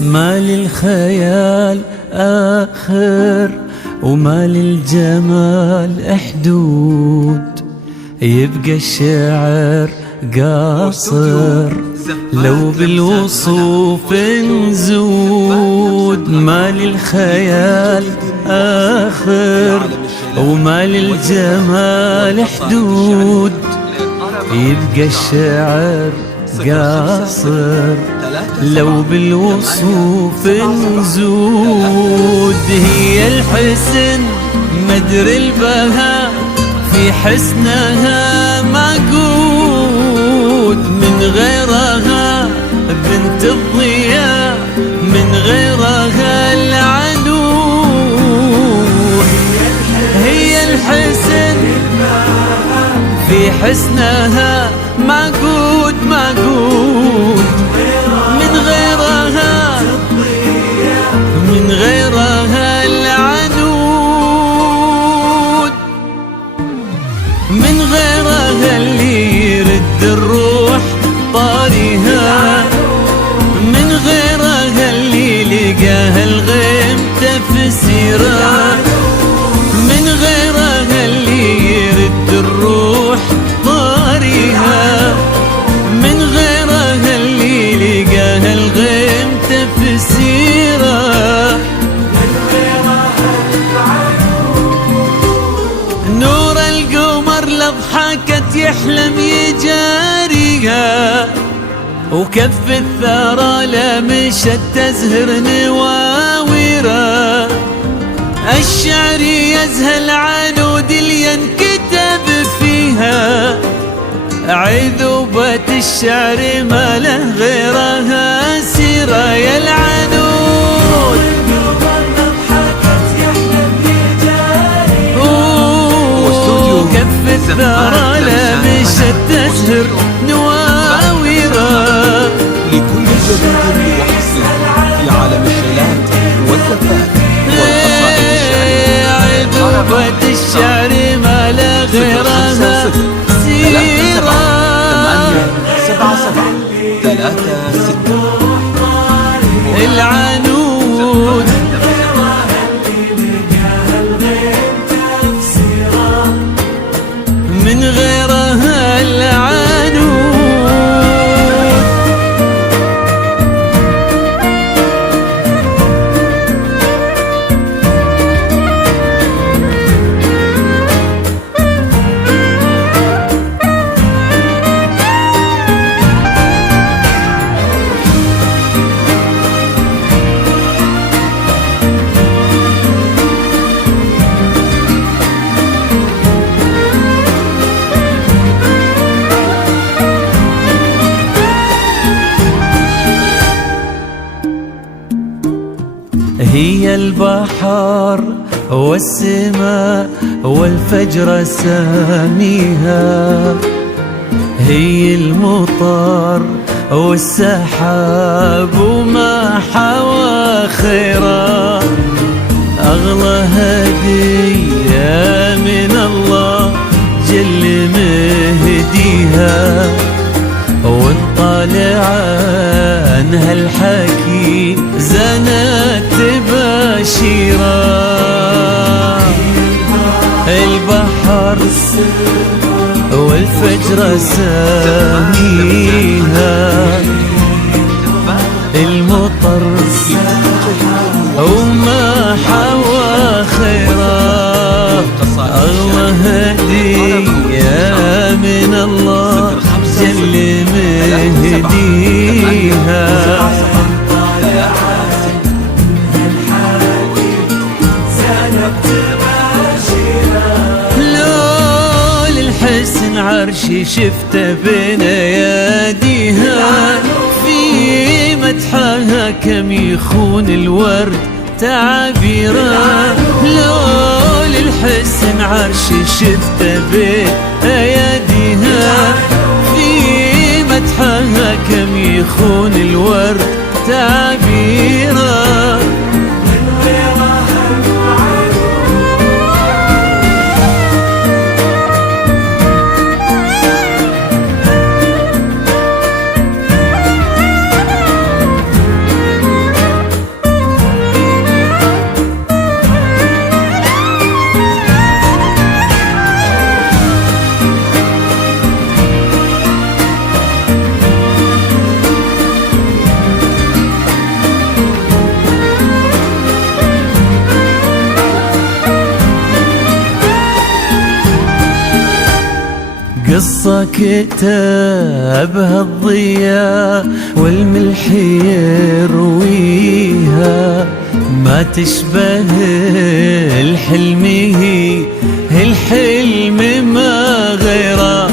ما للخيال آخر وما للجمال حدود، يبقى الشعر قاصر لو بالوصوف نزود. ما للخيال آخر وما للجمال حدود، يبقى الشعر قاصر لو بالوصوف نزود. هي الحسن مدري البهاء في حسنها معقود، من غيرها بنت الضياء من غيرها العنود. هي الحسن في حسنها معقود معقود، من غيرها العنود، من غيرها اللي يرد الروح طارها، من غيرها اللي لقاها الغيم تفسيرها، من غيرها اللي يرد الروح طارها، من غيرها اللي لقاها الغيم تفسيرها. نور القمر لضحكت يحلم يجاريها، وكف الثرى لمشت تزهر نواويرها. الشعر يزهل عنود اللي ينكتب فيها، عذوبة الشعر ما له غيرها سيرة. يا العنود كف الثرى لمشت تزهر نواويرها. لكل جديد وحسن في عالم الشيلات والزفات والقصائد الشعرية، عذوبة الشعر ما له غيرها سيرة. 87736 العنود من غيرها العنود. هي البحر والسماء والفجر ساميها، هي المطر والسحاب وما حوى خيرا. أغلى هدية من الله جل مهديها، وانطلع عنها الحكي زنت تباشيرا. البحر والفجر ساميها، المطر وما حوى خيرا. أغلى هدية من الله جل مهديها. لو للحسن عرشي شفته بين اياديها، في مدحها كم يخون الورد تعابيره. لو للحسن عرشي شفته بين اياديها، في مدحها كم يخون الورد تعابيره. قصة كتابها الضياء والملح يرويها، ما تشبه الحلم، هي الحلم ما غيره.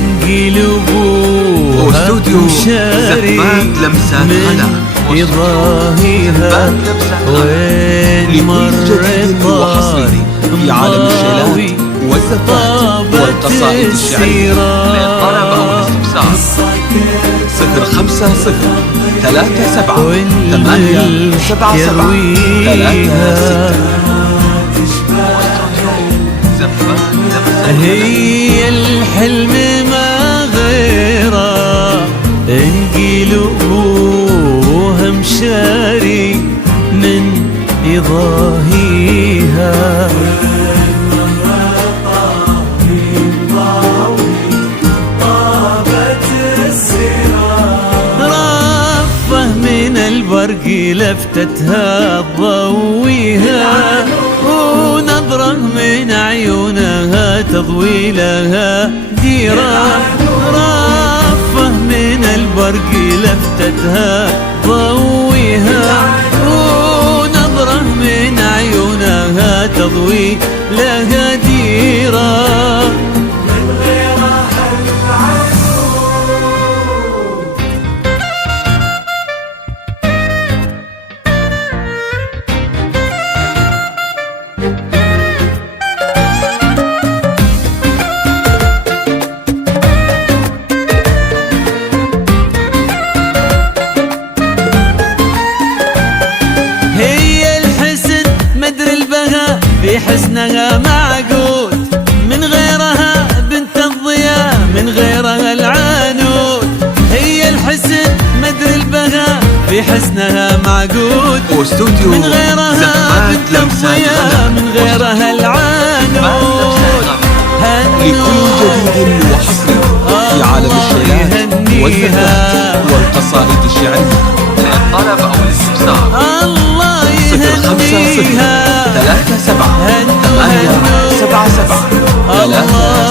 انقلبوها واستوديو مشاري زفات لمسات غلا يضاهيها، وين مر طاري في عالم الشيلات والزفات والقصائد الشعرية. للطلب أو الاستفسار 050 37 8 77 36. هي الحلم ما غيره، انقلبوها مشاري من يضاهيها. البرق لفتتها تضويها، ونظرة من عيونها تضوي لها ديرة. رافة من البرق لفتتها تضويها، ونظرة من عيونها تضوي لها ديرة. في حسنها معقود، من غيرها بنت الضياء، من غيرها العنود. هي الحسن مدري البهاء، في حسنها معقود، من غيرها بنت الضياء، من غيرها العنود. لكل جديد وحصري في عالم الشيلات والزفات والقصائد الشعرية. للطلب أو الاستفسار الله يهنيها 050 37 8 77 3.